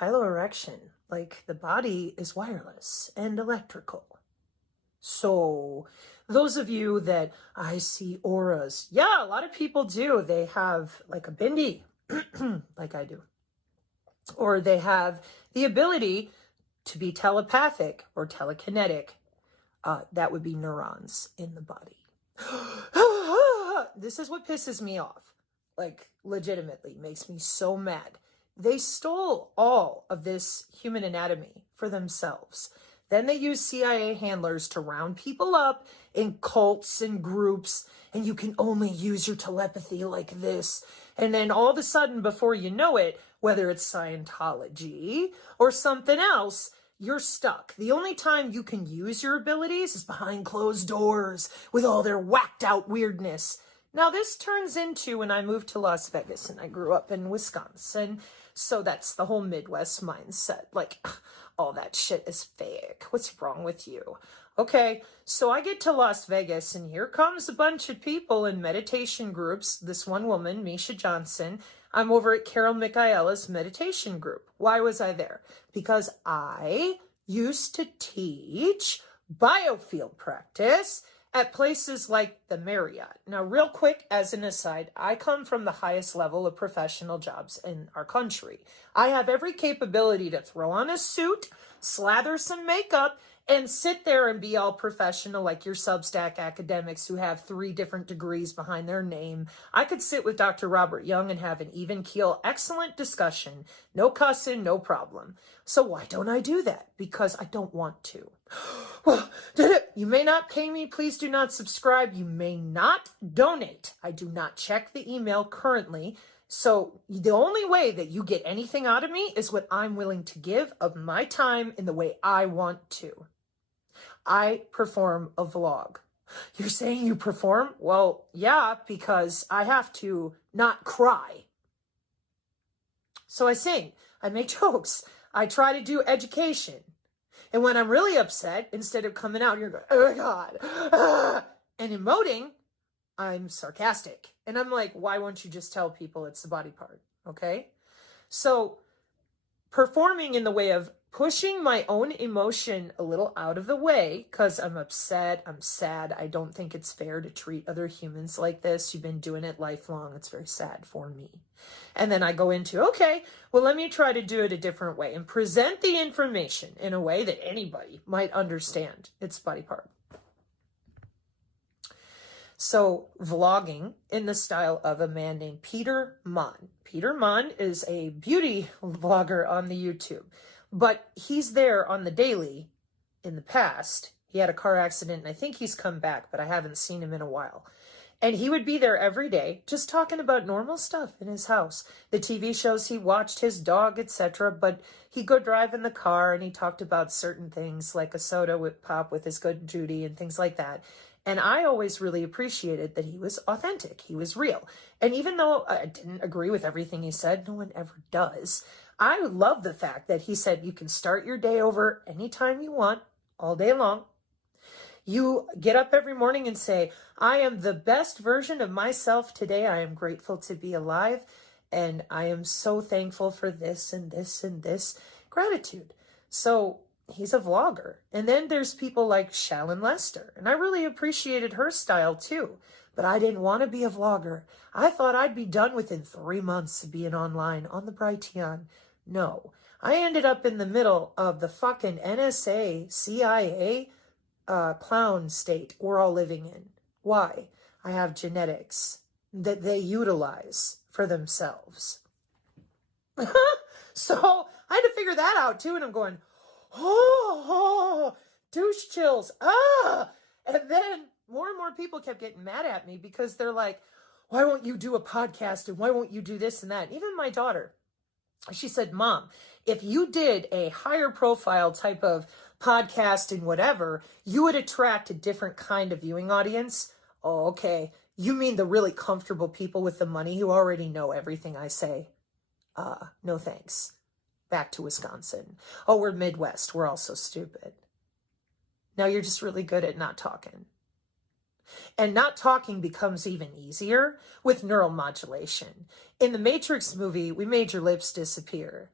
piloerection. Like the body is wireless and electrical. So those of you that I see auras, yeah, a lot of people do. They have like a bindi, like I do. Or they have the ability to be telepathic or telekinetic. That would be neurons in the body. This is what pisses me off. Like, legitimately makes me so mad. They stole all of this human anatomy for themselves. Then they use CIA handlers to round people up in cults and groups, and you can only use your telepathy like this. And then all of a sudden, before you know it, whether it's Scientology or something else, you're stuck. The only time you can use your abilities is behind closed doors with all their whacked out weirdness. Now this turns into when I moved to Las Vegas, and I grew up in Wisconsin. So that's the whole Midwest mindset. Like, all that shit is fake. What's wrong with you? Okay, so I get to Las Vegas, and here comes a bunch of people in meditation groups. This one woman, Misha Johnson. I'm over at Carol Michaela's meditation group. Why was I there? Because I used to teach biofield practice at places like the Marriott. Now, real quick, as an aside, I come from the highest level of professional jobs in our country. I have every capability to throw on a suit, slather some makeup, and sit there and be all professional like your Substack academics who have 3 different degrees behind their name. I could sit with Dr. Robert Young and have an even keel, excellent discussion. No cussing, no problem. So why don't I do that? Because I don't want to. Well, you may not pay me. Please do not subscribe. You may not donate. I do not check the email currently. So the only way that you get anything out of me is what I'm willing to give of my time in the way I want to. I perform a vlog. You're saying you perform? Well, yeah, because I have to not cry. So I sing. I make jokes. I try to do education. And when I'm really upset, instead of coming out, you're going, oh my God, and emoting, I'm sarcastic. And I'm like, why won't you just tell people it's the body part? Okay. So performing in the way of pushing my own emotion a little out of the way, because I'm upset, I'm sad. I don't think it's fair to treat other humans like this. You've been doing it lifelong. It's very sad for me. And then I go into, okay, well, let me try to do it a different way and present the information in a way that anybody might understand. It's body part. So vlogging in the style of a man named Peter Mon. Peter Mon is a beauty vlogger on the YouTube, but he's there on the daily in the past. He had a car accident, and I think he's come back, but I haven't seen him in a while. And he would be there every day just talking about normal stuff in his house, the TV shows he watched, his dog, etc. But he'd go drive in the car, and he talked about certain things like a soda with pop with his good Judy and things like that. And I always really appreciated that he was authentic. He was real. And even though I didn't agree with everything he said, no one ever does, I love the fact that he said you can start your day over anytime you want, all day long. You get up every morning and say, I am the best version of myself today. I am grateful to be alive. And I am so thankful for this and this and this. Gratitude. So he's a vlogger. And then there's people like Shallon Lester. And I really appreciated her style too. But I didn't want to be a vlogger. I thought I'd be done within 3 months of being online on the Brighteon. No. I ended up in the middle of the fucking NSA, CIA, clown state we're all living in. Why? I have genetics that they utilize for themselves. So I had to figure that out too. And I'm going, oh, douche chills. And then more and more people kept getting mad at me because they're like, why won't you do a podcast? And why won't you do this and that? And even my daughter, she said, Mom, if you did a higher profile type of podcast and whatever, you would attract a different kind of viewing audience. Oh, okay. You mean the really comfortable people with the money who already know everything I say? No thanks. Back to Wisconsin. Oh, we're Midwest. We're all so stupid. Now you're just really good at not talking. And not talking becomes even easier with neuromodulation. In the Matrix movie, we made your lips disappear.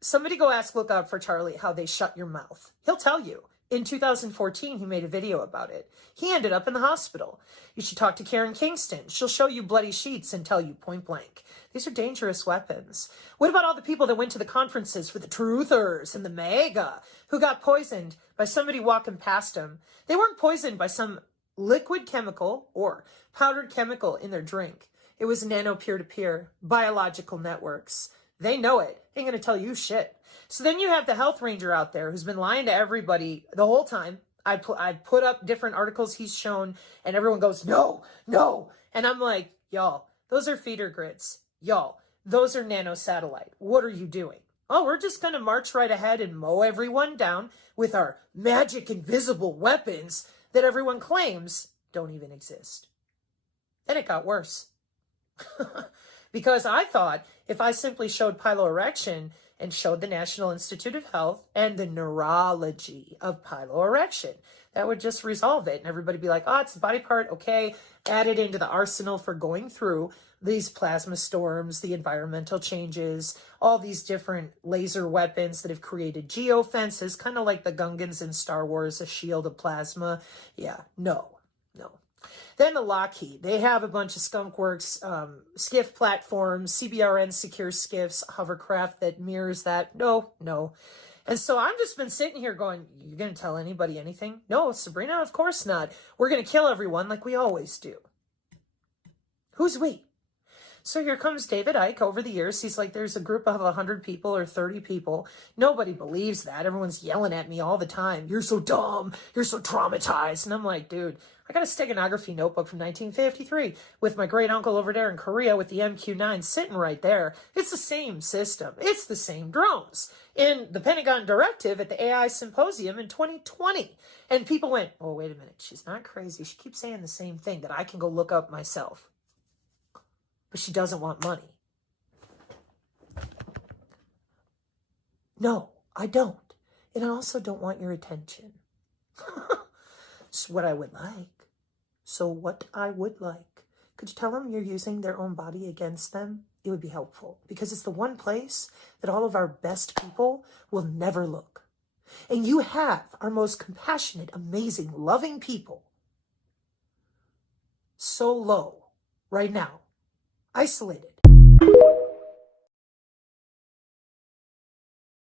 Somebody go ask Lookout for Charlie how they shut your mouth. He'll tell you. In 2014, he made a video about it. He ended up in the hospital. You should talk to Karen Kingston. She'll show you bloody sheets and tell you point blank. These are dangerous weapons. What about all the people that went to the conferences for the truthers and the MAGA who got poisoned by somebody walking past them? They weren't poisoned by some liquid chemical or powdered chemical in their drink. It was nano peer-to-peer, biological networks. They know it. Ain't gonna tell you shit. So then you have the health ranger out there who's been lying to everybody the whole time. I put up different articles he's shown, and everyone goes, no, no. And I'm like, y'all, those are feeder grids. Y'all, those are nanosatellite. What are you doing? Oh, we're just going to march right ahead and mow everyone down with our magic invisible weapons that everyone claims don't even exist. Then it got worse. Because I thought if I simply showed piloerection and showed the National Institute of Health and the neurology of piloerection, that would just resolve it. And everybody be like, oh, it's a body part. Okay, add it into the arsenal for going through these plasma storms, the environmental changes, all these different laser weapons that have created geofences, kind of like the Gungans in Star Wars, a shield of plasma. Yeah, no. Then the Lockheed, they have a bunch of skunkworks, skiff platforms, CBRN secure skiffs, hovercraft that mirrors that. No. And so I've just been sitting here going, you going to tell anybody anything? No, Sabrina, of course not. We're going to kill everyone like we always do. Who's we? So here comes David Icke over the years. He's like, there's a group of 100 people or 30 people. Nobody believes that. Everyone's yelling at me all the time. You're so dumb. You're so traumatized. And I'm like, dude, I got a steganography notebook from 1953 with my great uncle over there in Korea with the MQ-9 sitting right there. It's the same system. It's the same drones. In the Pentagon directive at the AI Symposium in 2020. And people went, oh, wait a minute. She's not crazy. She keeps saying the same thing that I can go look up myself. But she doesn't want money. No, I don't. And I also don't want your attention. It's what I would like. So what I would like. Could you tell them you're using their own body against them? It would be helpful. Because it's the one place that all of our best people will never look. And you have our most compassionate, amazing, loving people so low right now. Isolated